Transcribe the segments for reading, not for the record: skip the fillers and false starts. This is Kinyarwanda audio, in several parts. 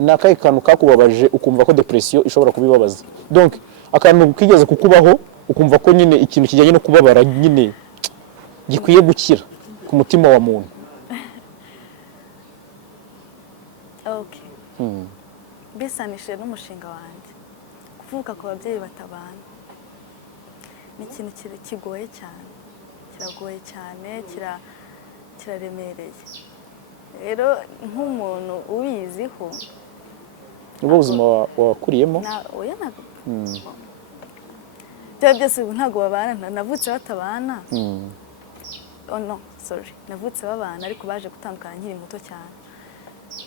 nakaye kantu kakubabaje ukumva ko depression ishobora kubibabaza donc akantu kigeze kukubaho ukumva ko nyine ikintu kijyanye no kubabara nyine gikwiye gukira ku mutima wa muntu. Okay. Bisanishije n'umushinga wanjye kuvuka ku babyeyi batabana ni ikintu kigoye cyane, kiragoye cyane, kiraremereye. Rero nk'umuntu ubiziho ubwo buzima wakuriyemo oya ntabwo bya byose ntabwo babana, navutse batabana. Oh no, sorry, navutse babana ariko baje gutandukana nkiri muto cyane.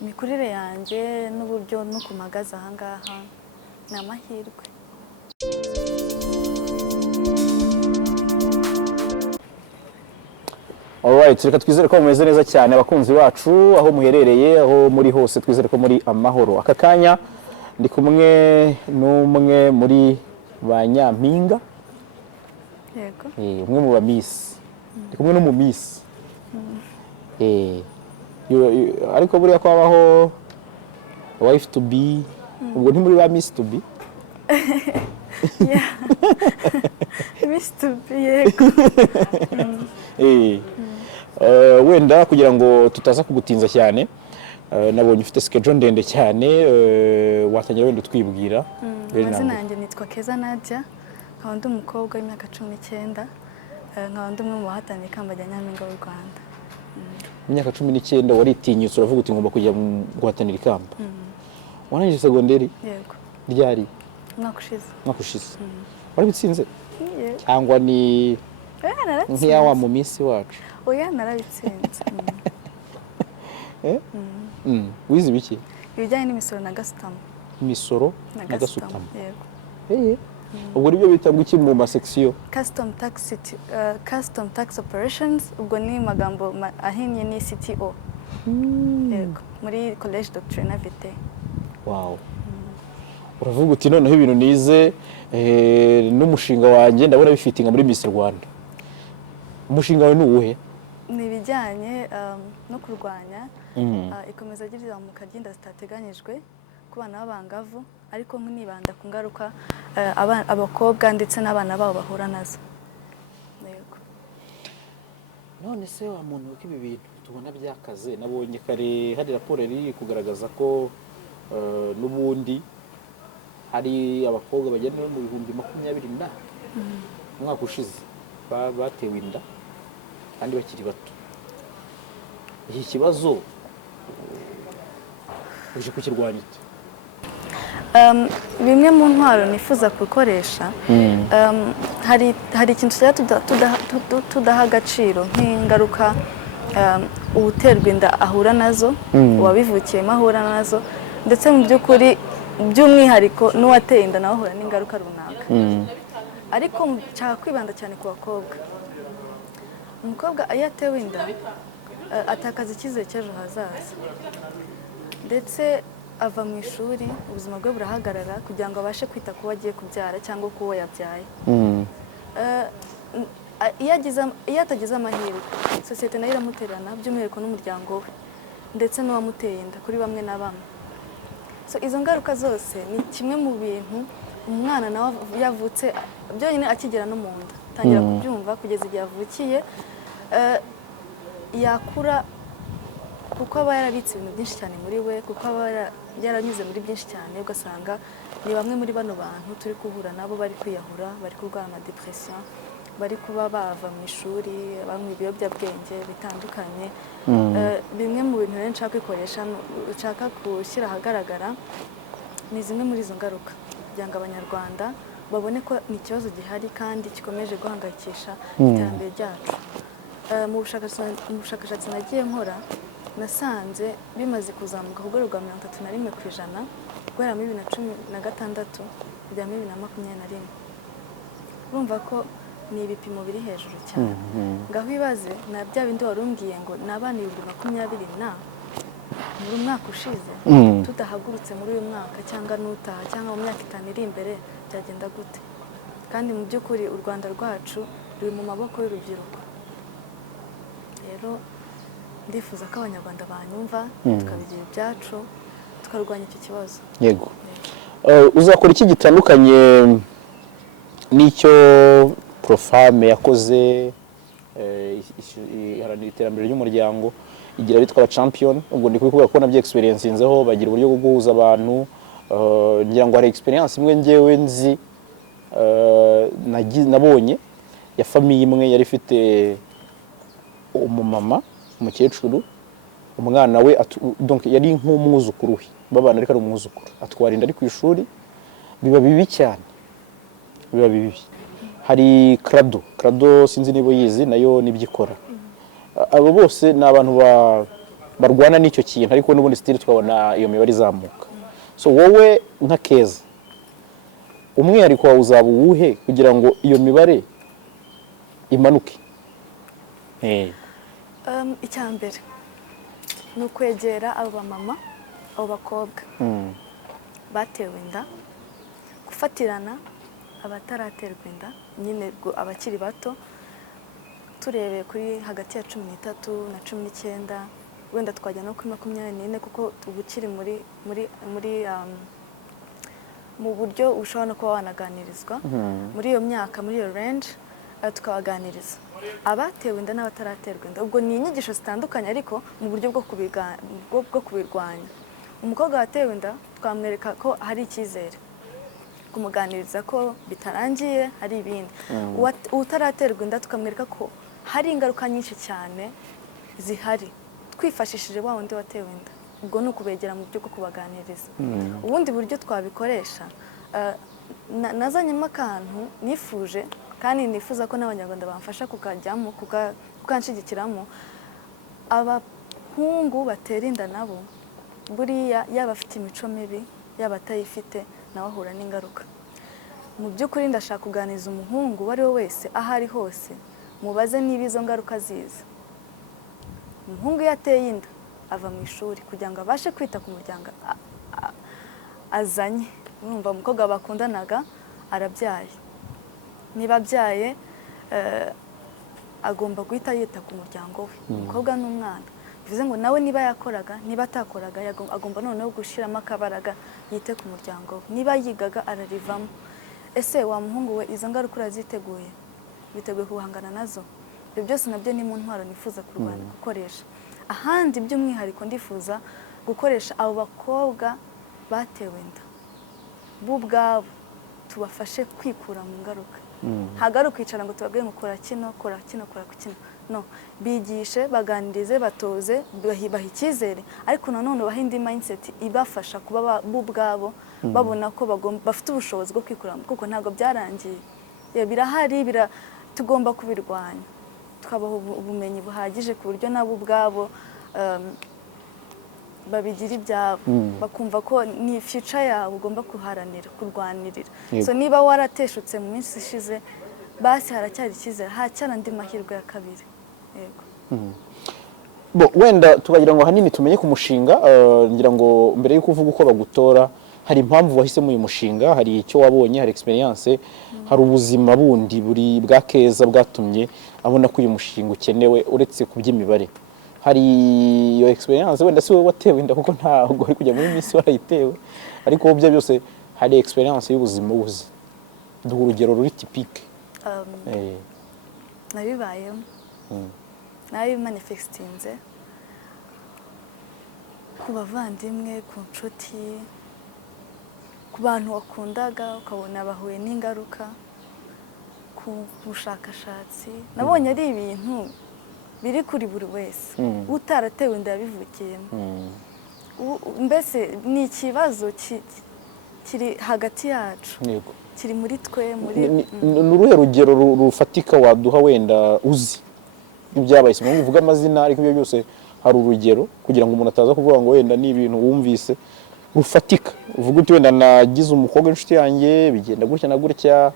Imikurire yanjye n'uburyo no kumagaza aha ngaha ni amahirwe. Alright, reka twizere ko mumeze neza cyane abakunzi bacu aho muherereye, aho muri hose, twizere ko muri amahoro. Aka kanya ndi kumwe n'umwe muri ba Nyampinga. Yego. Umwe mu ba Miss. Ndi kumwe no mu Miss. Ariko buriya ko abaho wife to be, ubwo nti muri ba Miss to be. Yeah. Miss to be, yego. Wenda kugira ngo tutaza kugutinza cyane, nabonye ufite schedule ndende cyane, watangira wenda twibwira. Amazina yanjye nitwa Keza Nadia, nkaba ndi umukobwa w'imyaka 19, nkaba ndi umwe mu bahataniye ikamba rya Nyampinga w'u Rwanda. Imyaka 19 waritinyutse uravuga uti ngomba kujya guhatanira ikamba. Warangije segonderi? Yego. Ryari? Mwaka ushize. Warabitsinze? Yego. Cyangwa ni nk'iya wa mu minsi wacu? Oya, narabitsinze. Wize biki? Ibijyanye n'imisoro na gasutamo. Imisoro na gasutamo. Yego. Ubwo nibyo bita iki mu ma section? Custom tax operations, ubwo ni magambo ahinnye ni CTO. Yego, muri Collège Doctrina Vitae. Wow. Uravuga uti noneho ibintu nize n'umushinga wanjye ndabona bifitinga muri Miss Rwanda. Umushinga wawe ni uwuhe? Ni ibijyanye no kurwanya ikomeza ry'izamuka ry'inda zitateganyijwe ku bana b'abangavu, ariko nibanda ku ngaruka abakobwa ndetse n'abana babo bahura nazo. Yego. None se wa muntu wiki ibi bintu tubona byakaze, nabonye kare hari raporo iri kugaragaza ko n'ubundi hari abakobwa bagenda mu 2020 umwaka ushize batewe inda kandi bakiri bato. Iki kibazo uje kukirwanya ite? Bimwe mu ntwaro nifuza gukoresha, hari ikintu tudaha agaciro nk'ingaruka ubuterwa inda ahura nazo, uwabivukiyemo ahura nazo, ndetse mu by'ukuri by'umwihariko n'uwateye inda nawe ahura n'ingaruka runaka. Ariko nshaka kwibanda cyane ku bakobwa. Umukobwa iyo atewe inda atakaza icyizere cy'ejo hazaza, ndetse ava mu ishuri ubuzima bwe burahagarara kugira ngo abashe kwita ku wo agiye kubyara cyangwa ku wo yabyaye. Iyo atagize amahirwe, sosiyete nayo iramutererana, by'umwihariko n'umuryango we ndetse n'uwamuteye inda kuri bamwe na bamwe. So izo ngaruka zose ni kimwe mu bintu umwana nawe yavutse byonyine akigera no mu nda tangira kubyumva kugeza igihe avukiye, yakura kuko aba yarabitse ibintu byinshi cyane muri we, kuko aba yaranyuze muri byinshi cyane, ugasanga ni bamwe muri bano bantu turi guhura nabo bari kwiyahura, bari kurwara ama depression, bari kuba bava mu ishuri, bamwe ibiyobyabwenge bitandukanye. Bimwe mu bintu rero nshaka kwikoresha, nshaka gushyira ahagaragara ni zimwe muri izo ngaruka kugira ngo abanyarwanda babone ko ni ikibazo gihari kandi gikomeje guhangayikisha iterambere ryacu. Mu bushakashatsi nagiye nkora, nasanze bimaze kuzamuka ku rwego rwa 31% guhera muri 2016 kugera muri 2021. Urumva ko ni ibipimo biri hejuru cyane. Ngaho ibaze na bya bindi warumbwiye ngo nabana 2020 na muri umwaka ushize tudahagurutse muri uyu mwaka cyangwa nutaha cyangwa mu myaka 5 iri imbere byagenda gute? Kandi mu by'ukuri u Rwanda rwacu ruri mu maboko y'urubyiruko. Rero ndifuza ko abanyarwanda banyumva tukabigira ibyacu, tukarwanya icyo kibazo. yego. Uzakora iki gitandukanye n'icyo Profame yakoze iharanira iterambere ry'umuryango igira bitwa champion, ubwo ndi kubikubwira ko nabyo experience nzeho, bagira uburyo bwo guhuza abantu, ngira ngo hari experience imwe ngewe nzi nabonye ya famille imwe yari ifite umumama umukecuru, umwana we donc yari nk'umwuzukuru we, babana ariko ari umwuzukuru, atwara inda ari ku ishuri, biba bibi cyane, biba bibi. Hari Crado sinzi niba yizi, nayo nibyikora. Abo bose ni abantu barwana n'icyo kintu, ariko n'ubundi style twabona iyo mibare izamuka. So wowe nka Keza, umwihariko wawe uzaba uwuhe kugira ngo iyo mibare imanuke? Icya mbere ni ukwegera abo bamama, abo bakobwa batewe inda, gufatirana abataraterwa inda, nyine abakiri bato, turebeye kuri hagati ya 13 na 19, wenda twajya no kuri 24, kuko ubu ukiri mu buryo ushobora no kuba wanaganirizwa muri iyo myaka, muri iyo range, tukabaganiriza abatewe inda n'abataraterwa inda. Ubwo ni inyigisho zitandukanye ariko mu buryo bwo kubirwanya. Umukobwa watewe inda twamwereka ko hari icyizere, kumuganiriza ko bitarangiye, hari ibindi. Utaraterwa inda tukamwereka ko hari ingaruka nyinshi cyane zihari, twifashishije wa wundi watewe inda. Ubwo ni ukubegera mu buryo bwo kubaganiriza. Ubundi buryo twabikoresha, nazanyemo akantu nifuje kandi nifuza ko n'abanyarwanda bamfasha kukajyamo, kukanshigikiramo. Abahungu batera inda nabo buriya yaba afite imico mibi yaba atayifite, nawe ahura n'ingaruka. Mu by'ukuri ndashaka kuganiriza umuhungu uwo ari we wese aho ari hose, mubaze niba izo ngaruka ziza. Umuhungu iyo ateye inda ava mu ishuri kugira ngo abashe kwita ku muryango azanye. Urumva umukobwa bakundanaga arabyaye, niba abyaye agomba guhita yita ku muryango we. Umukobwa n'umwana bivuze ngo nawe niba yakoraga, niba atakoraga, agomba noneho gushyiramo akabaraga yite ku muryango we. Niba yigaga ararivamo. Ese wa muhungu we izo ngaruka uraziteguye? Biteguye guhangana nazo? Ibyo byose nabyo ni mu ntwaro nifuza kurwanya gukoresha. Ahandi by'umwihariko ndifuza gukoresha abo bakobwa batewe inda, bo ubwabo tubafashe kwikura mu ngaruka. Hagaruka kwicara ngo tubabwire ngo kora kino, kora kino, kora kino. No, bigishe, baganirize, batoze, baha icyizere, ariko nanone baha indi mindset ibafasha kuba bo ubwabo babona ko bafite ubushobozi bwo kwikura, kuko ntabwo byarangiye. Birahari, tugomba kubirwanya, tukabaha ubumenyi buhagije ku buryo nabo ubwabo babigira ibyabo, bakumva ko ni future yawe ugomba kuharanira, kurwanirira. So niba warateshutse mu minsi ishize, basi haracyari icyizere, haracyari andi mahirwe ya kabiri. Yego. Wenda tukagira ngo hanini tumenye ku mushinga, ngira ngo mbere y'uko uvuga uko bagutora, hari impamvu wahisemo uyu mushinga, hari icyo wabonye, hari experience, hari ubuzima bundi buri bwa Keza bwatumye abona ko uyu mushinga ukenewe uretse ku by'imibare. Hari iyo experience, wenda si wowe watewe inda kuko ntabwo uri kujya muri Miss warayitewe, ariko byo byose hari experience y'ubuzima ubuze. Duha urugero ruri typique. Nabibayemo, nabi manifestinze ku bavandimwe, ku nshuti, ku bantu wakundaga ukabona bahuye n'ingaruka, ku bushakashatsi. Nabonye ari ibintu biri kuri buri wese, utaratewe inda yabivukiyemo. Mbese ni ikibazo kiri hagati yacu, kiri muri twe. N'uruhe rugero rufatika waduha wenda uzi ibyabaye? Simwe uvuga amazina, ariko ibyo byose hari urugero kugira ngo umuntu ataza kuvuga ngo wenda ni ibintu wumvise rufatika. Uvuga uti wenda nagize umukobwa inshuti yanjye bigenda gutya na gutya,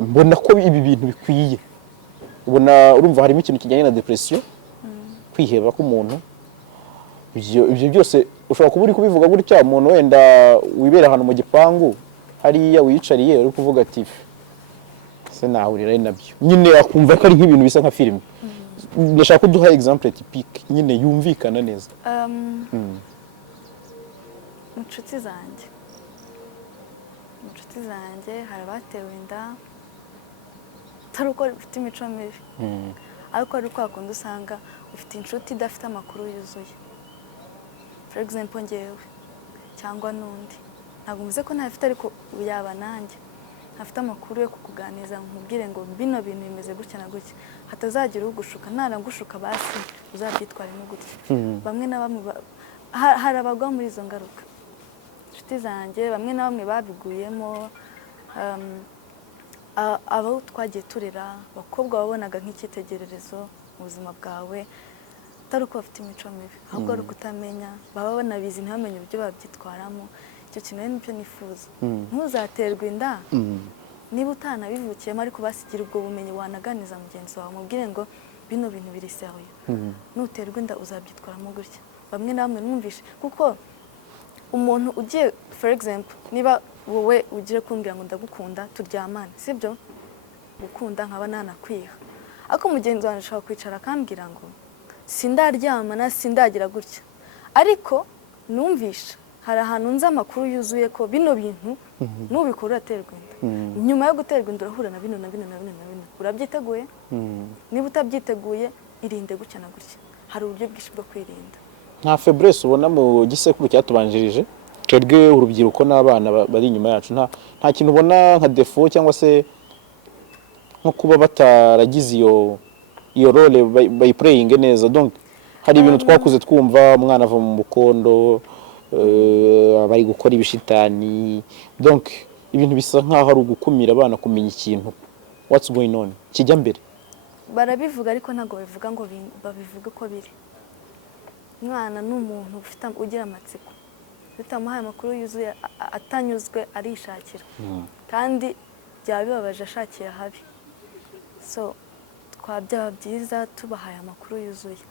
mbona ko ibi bintu bikwiye. Ubona urumva harimo ikintu kijyanye na depression, kwiheba k'umuntu. Ibyo byose ushobora kuba uri kubivuga gutya, umuntu wenda wibera ahantu mu gipangu hariya wiyicariye uri kuvuga ati se nahurira nabyo, nyine akumva ko ari nk'ibintu bisa nka filime. Ndashaka kuduha example typique nyine yumvikana neza. inshuti zanjye hari abatewe inda atari uko bafite imico mibi ariko ari kwa kundi usanga ufite inshuti idafite amakuru yuzuye. For example ngewe cyangwa n'undi ntabwo mvuze ko ntafite ariko yaba nanjye ntafite amakuru yo kukuganiza nkubwire ngo bino bintu bimeze gutya na gutya, hatazagira ugushuka, naragushuka basi uzabyitwaremo gutya. Bamwe na bamwe hari abagwa muri izo ngaruka. Inshuti zanjye bamwe na bamwe babiguyemo, abo twagiye turera, abakobwa wabonaga nk'icyitegererezo mu buzima bwawe, atari uko bafite imico mibi ahubwo ari ukutamenya, baba banabizi ntibamenye uburyo babyitwaramo. Icyo kintu rero nicyo nifuza. Ntuzaterwe inda niba utanabivukiyemo, ariko basigira ubwo bumenyi wanaganiza mugenzi wawe umubwire ngo bino bintu biri serieux, nuterwa inda uzabyitwaramo gutya. Bamwe na bamwe numvishe, kuko umuntu ugiye for example niba wowe ugiye kumbwira ngo ndagukunda turyamane, sibyo? Gukunda nkaba nanakwiha, ariko mugenzi wanjye ashobora kwicara akambwira ngo sindaryamana sindagira gutya, ariko numvisha hari ahantu nzi amakuru yuzuye ko bino bintu nubikora uraterwa inda. Nyuma yo guterwa inda urahura na bino na bino na bino na bino. Urabyiteguye? Niba utabyiteguye irinde gutya na gutya. Hari uburyo bwinshi bwo kwirinda. Nta faiblesse ubona mu gisekuru cyatubanjirije twebwe urubyiruko n'abana bari inyuma yacu, nta kintu ubona nka defo cyangwa se nko kuba bataragize iyo role bayiplaying neza? Donc hari ibintu twakuze twumva umwana ava mu bukondo, bari gukora ibishitani, donc ibintu bisa nkaho ari ugukumira abana kumenya ikintu what's going on kijya mbere. Barabivuga ariko ntago babivuga ngo babivuge ko biri. Umwana n'umuntu ufite ugira amatsiko, bitamuhaye amakuru yuzuye atanyuzwe arishakira, kandi byaba bibabaje ashakiye habi. So twabyaba byiza tubahaye amakuru yuzuye.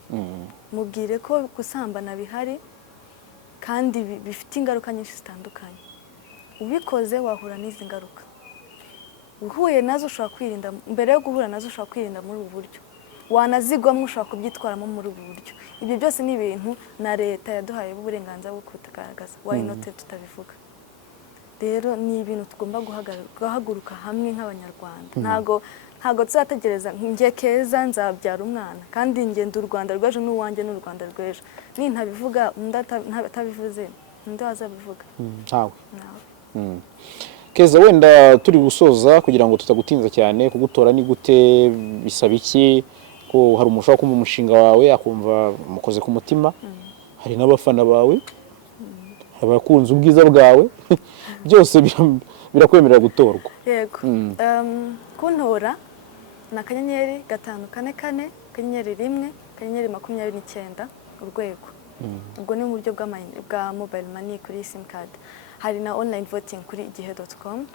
Mubwire ko gusambana bihari kandi bifite ingaruka nyinshi zitandukanye. Ubikoze wahura n'izi ngaruka, uhuye nazo ushobora kwirinda. Mbere yo guhura nazo ushobora kwirinda muri ubu buryo, wanazigwamo ushobora kubyitwaramo muri ubu buryo. Ibyo byose ni ibintu na leta yaduhaye uburenganzira bwo kugaragaza, why not tutabivuga? Rero ni ibintu tugomba guhaguruka hamwe nk'abanyarwanda. Ntago tuzategereza njye Keza nzabyara umwana kandi ngenda u Rwanda rw'ejo n'uwanjye n'u Rwanda rw'ejo, ntabivuga ndatabivuze nde wazabivuga? Ntawe. Keza, wenda turi gusoza kugira ngo tutagutinza cyane, kugutora ni gute, bisaba iki? Ko hari umuntu ushaka kumva umushinga wawe akumva mukoze ku mutima, hari n'abafana bawe, abakunze ubwiza bwawe, byose birakwemerera gutorwa. Yego. Kuntora na akanyenyeri 544 akanyenyeri 1 akanyenyeri 29 urwego. Ubwo ni mu buryo bwa mobile money kuri sim card. Hari na online voting kuri igihe.com.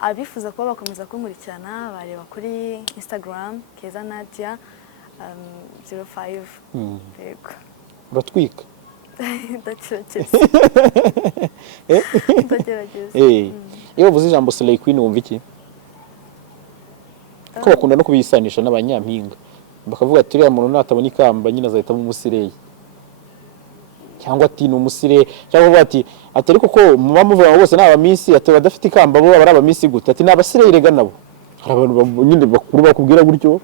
Abifuza kuba bakomeza kunkurikirana bareba kuri Instagram Keza Nadia 05. Yego. Uratwika? Ndagerageza. Iyo uvuze ijambo Slay Queen wumva iki? Ko bakunda no kubisanisha n'abanyampinga, bakavuga ati uriya muntu natabona ikamba nyine azahitamo umusireyi, cyangwa ati ni umusire, cyangwa bavuga ati ariko ko muba muvuga ngo bose n'aba minsi ati badafite ikamba bo ari aba minsi gute, ati n'abasireyi rega nabo. Hari abantu nyine bakuru bakubwira gutyo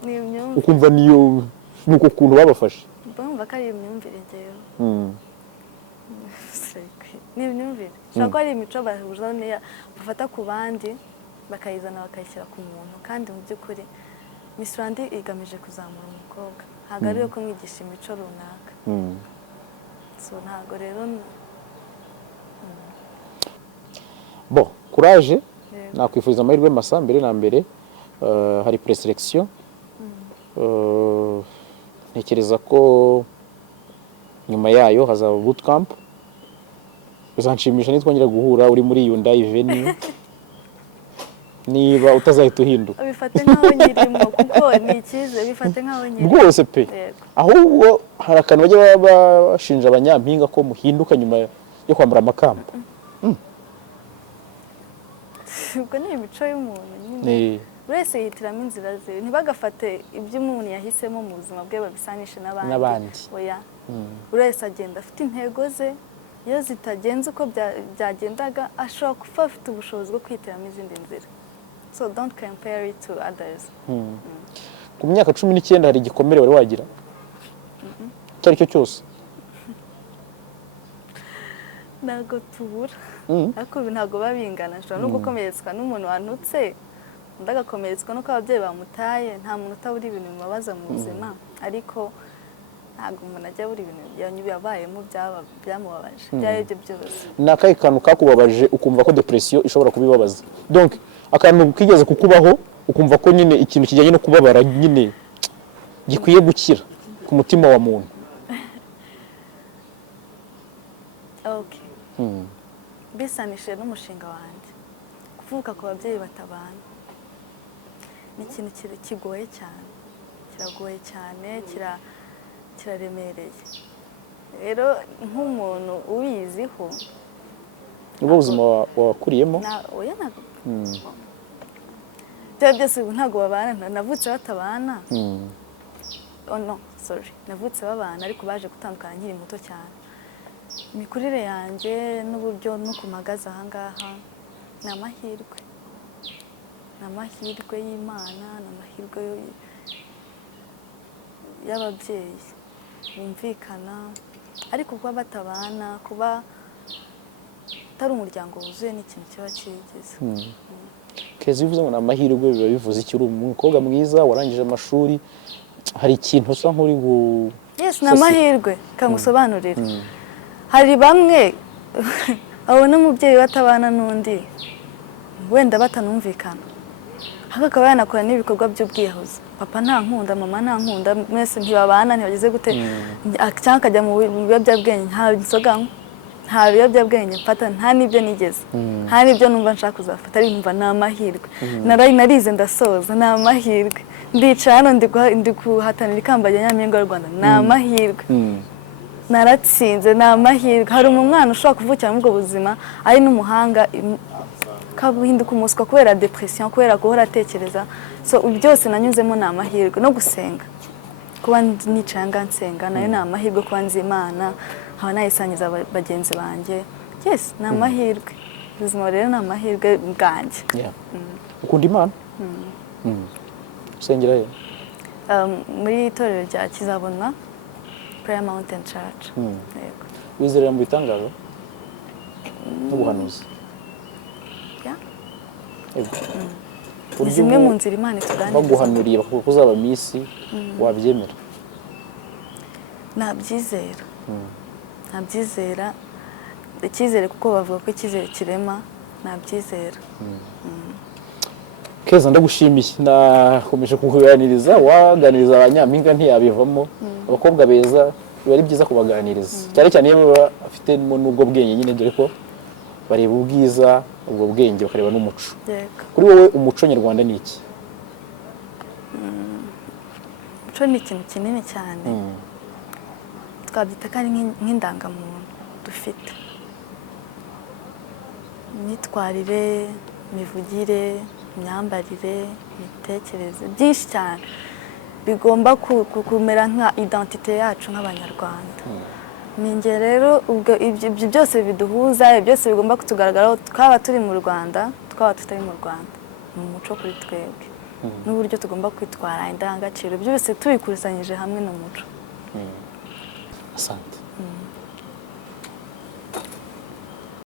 ukumva niyo nuko kuntu babafashe. Bumva ko ari imyumvire ngeyo. Ni imyumvire. Shaka ari imico bahuza ne bafata ku bandi bakayizana bakayishyira ku muntu, kandi mu by'ukuri Miss Rwanda igamije kuzamura umukobwa, ntabwo ari yo kumwigisha imico runaka. So ntabwo rero bo courage, nakwifuriza amahirwe masa. Mbere na mbere hari preselection, ntekereza ko nyuma yayo hazaba bootcamp. Bizanshimisha nitwongera guhura uri muri Hyundai Venue, niba utazahita uhinduka. Bifate nkaho nyirimo kuko ni ikize, bifate nkaho nyirimo rwose pe. Ahubwo hari akantu bajya bashinja abanyampinga ko muhinduka nyuma yo kwambara amakamba. Ubwo ni imico y'umuntu nyine. Wese yitiramo inzira ze, ntibagafate ibyo umuntu yahisemo mu buzima bwe babisanishe n'abandi. Oya. Wese agenda afite intego ze, iyo zitagenze uko byagendaga ashobora kuba afite ubushobozi bwo kwitiramo izindi nzira. So don't compare it to others. Ku myaka 19 hari igikomere wari wagira icyo ari cyo cyose? Ntabwo tubura ariko ntabwo babingana. Nshobora no gukomeretswa n'umuntu wantutse, undi agakomeretswa nuko ababyeyi bamutaye. Nta muntu utabura ibintu bimubabaza mu buzima, ariko ntabwo umuntu ajya buri ibintu yabayemo byamubabaje ibyo ari byo byose. Ni akahe kantu kakubabaje ukumva ko depression ishobora kubibabaza? Donc akantu kigeze kukubaho ukumva ko nyine ikintu kijyanye no kubabara nyine gikwiye gukira ku mutima wa muntu? Okay. Bisanishije n'umushinga wanjye, kuvuka ku babyeyi batabana ni ikintu kigoye cyane, kiragoye cyane, kiraremereye. Rero nk'umuntu ubiziho, ubwo buzima wakuriyemo byose ntabwo babana. Navutse batabana, navutse babana ariko baje gutandukana nkiri muto cyane. Imikurire yanjye n'uburyo no kumagaza ahangaha ni amahirwe, ni amahirwe y'Imana, ni amahirwe y'ababyeyi bumvikana. Ariko kuba batabana, kuba atari umuryango wuzuye ni ikintu kiba kigize. Keza bivuze ngo ni amahirwe, biba bivuze iki? Uri umukobwa mwiza warangije amashuri, hari ikintu usa nk'uri Yes, ni amahirwe. Kangusobanurira. Hari bamwe abona umubyeyi batabana n'undi wenda batanumvikana, akaba yanakora n'ibikorwa by'ubwiyahuzi. Papa nta nkunda, mama nta nkunda, mwese ntibabana, ntibageze gute, cyangwa akajya mu biyobyabwenge. Nta nzoga, nta biyobyabwenge mfata, nta n'ibyo nigeze, nta n'ibyo numva nshaka kuzafata. Ari numva ni amahirwe. Narize ndasoza, ni amahirwe. Ndicara hano ndi guhatanira ikamba rya Nyampinga y'u Rwanda, ni amahirwe. Naratsinze, ni amahirwe. Hari umwana ushobora kuvukira muri ubwo buzima ari n'umuhanga, kabuhinduka umuswa kubera depression, kubera guhora atekereza. So byose nanyuzemo ni amahirwe. No gusenga, kuba nicaye nsenga nayo ni amahirwe. Kuba nzi Imana, nkaba nayisangiza bagenzi banjye, yes, ni amahirwe. Ubuzima rero ni amahirwe bwanjye. Ukunda Imana? Usengera he? Muri itorero rya Kizabonwa Prayer Mountain Church. Yego. Wizerera mu bitangaza n'ubuhanuzi? Zimwe mu nzira Imana ituganiriza. Baguhanuriye bakavuga ko uzaba Miss, wabyemera? Nabyizera. Nabyizera. Icyizere kuko bavuga ko icyizere kirema, nabyizera. Keza ndagushimiye, nakomeje kukuganiriza, waganiriza abanyampinga ntiyabivamo. Abakobwa beza biba ari byiza kubaganiriza, cyane cyane iyo baba afitemo n'ubwo bwenge nyine, dore ko bareba ubwiza, ubwo bwenge bakareba n'umuco. Kuri wowe umuco nyarwanda ni iki? Umuco ni ikintu kinini cyane, twabyita ko ari nk'indangamuntu dufite. Imyitwarire, imivugire, imyambarire, imitekerereze, byinshi cyane bigomba kumera nka identite yacu nk'Abanyarwanda. Ninjye rero ubwo ibyo byose biduhuza, byose bigomba kutugaragaraho, twaba turi mu Rwanda, twaba tutari mu Rwanda. Ni umuco kuri twebwe, n'uburyo tugomba kwitwara, indangagaciro, byose tubikusanyije hamwe n'umuco. Asante.